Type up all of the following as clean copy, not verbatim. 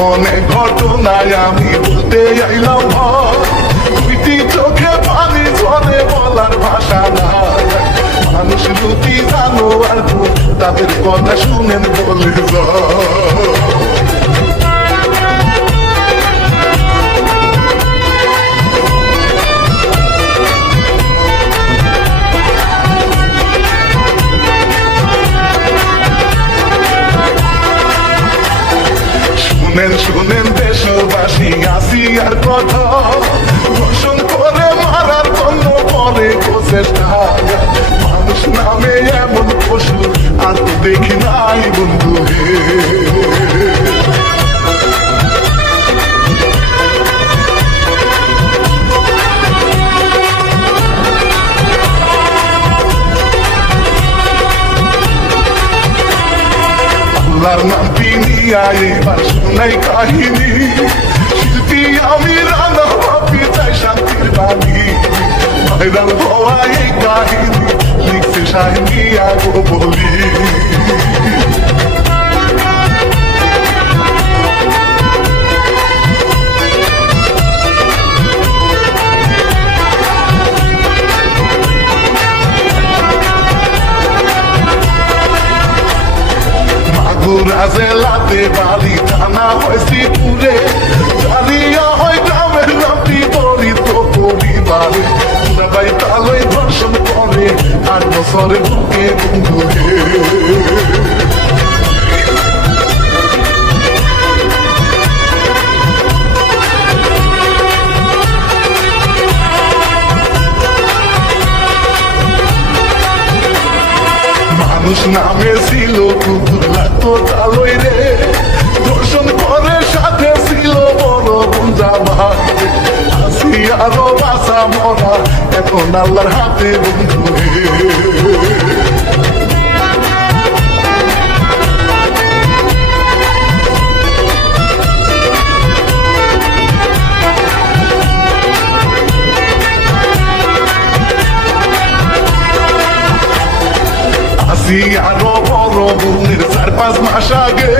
মনে ঘটনায় আমি বলতে আইলাম দুইটি চোখে পানি ঝরে বলার ভাষা না মানুষ রুটি জানো আর তাদের কথা শুনেন বলে শুনেন শুনেন দেশবাসী আসিয়ার কথা ধর্ষণ করে মারার জন্য করে প্রচেষ্টা মানুষ নামে এমন পশু আর তো দেখি নাই বন্ধু হে আল্লাহর নাম নিয়া এবার শোনাই কাহিনী শিল্পী আমি রানা ভাবি চাই শান্তির বাণী ভাইরাল হওয়া এই কাহিনী লিখছে শাহিনিয়া গো বলি জেলাতে বাড়ি থানা হয় শ্রীপুরে জানিয়া হয় গ্রামের নামটি দলিত পরিবারে ভাই তালই ধর্ষণ করে 8 বছরে বুকে বন্ধু মানুষ নামে ছিল কুকুর লাগতো তালই রে ধর্ষণ করে সাথে ছিল বড় গুঞ্জা ভাই আসি আরো বাসা মরা এখন আল্লাহর হাতে বন্ধু আরো বড় বোনের 4-5 মাস আগে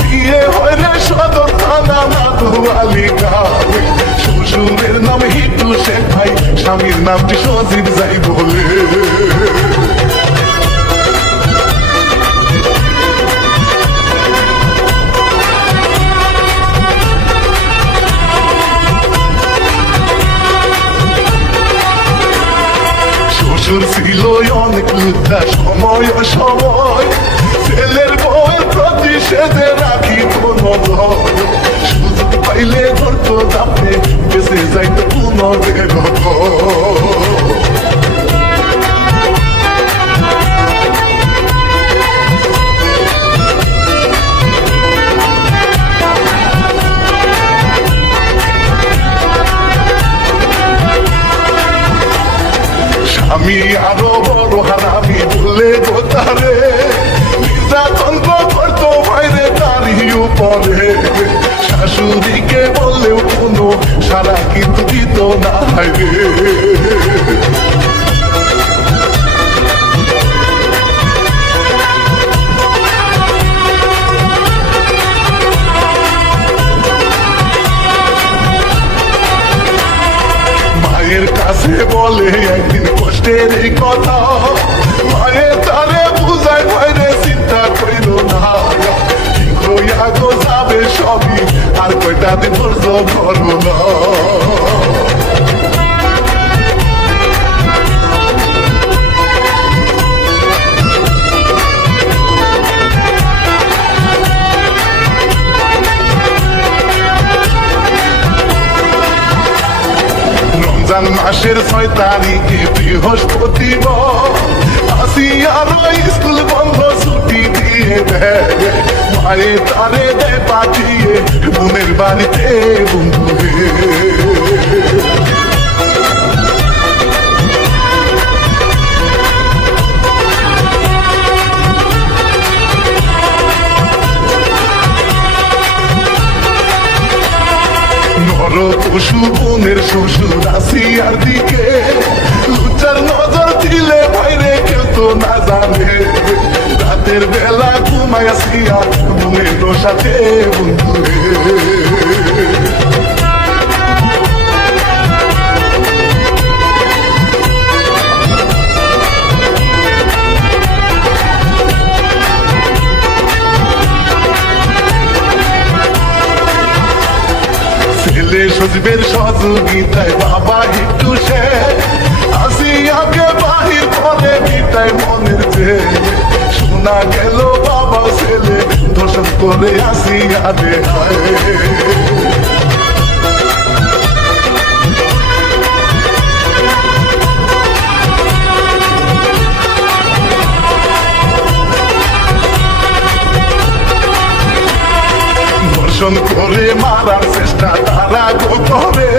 বিয়ে হয় রে সদর থানা মাধুয়ালি গাঁয়ে শ্বশুরের নাম হিটু শেখ ভাই স্বামীর নামটি সজীব যাই বলে শ্বশুর ছিল অনেক লুচ্চা সময় সময় ছেলের বউয়ের প্রতি সেজে রাখি কোনো সুযোগ পাইলে ধরতো যাবে বেঁচে যাইতো কোনো আমি আরো বড় হারামি বলে গোতারে নির্যাতন করতো বাইরে তারই উপরে শাশুড়িকে বললেও কোনো সারা কিন্তু দিত না রে মায়ের কাছে বলে একদিন কষ্টের এই কথা মায়ে তারে বুঝায় বাইরে চিন্তা করিল না ঠিক হইয়া গো যাবে সবই আর কয়টা দিন ধৈর্য ধরো না রমজান মাসের 6 তারিখে বৃহস্পতিবার আসি আরো স্কুল বন্ধ ছুটি দিয়ে দেয় মায়ে তারে দেয় পাঠিয়ে বোনের বাড়িতে বন্ধু নর পশু বোনের শ্বশুর আসিয়ার দিকে লুচার নজর দিলে বাইরে কেউ তো না জানে রাতের বেলা ঘুম ঘুমাইয়া সিয়া ঘুমের সাথে বন্ধু রে। ছেলে সজবের সহযোগিতায় বাবা একটু সে আসিয়াকে বাহির করে বিটাই মনের যে শোনা গেল বাবা ছেলে ধর্ষণ করে আসিয়া রে হায়। ধর্ষণ করে মারার চেষ্টা তারা করে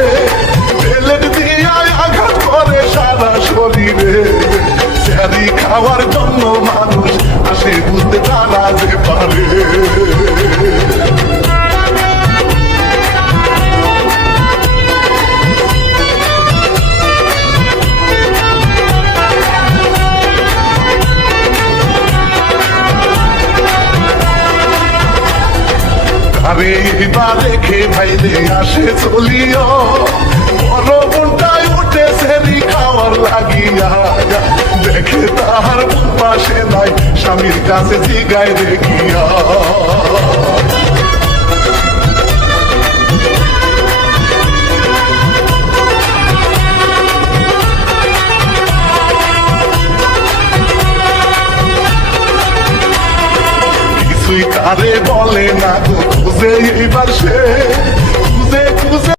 পেলেট দিয়ে আঘাত করে সারা শরীরে স্যারি খাওয়ার জন্য মানুষ আসে বুঝতে তারা যে পারে। আরে এবার রেখে ভাইলে আসে চলিও বড় বোনটাই উঠে সেরি খাওয়ার লাগিয়া দেখে তাহার বোন পাশে নাই স্বামীর কাছে জিগায় দেখিয়া। কিছুই কারে বলে না গো খুঁজে এইবার সে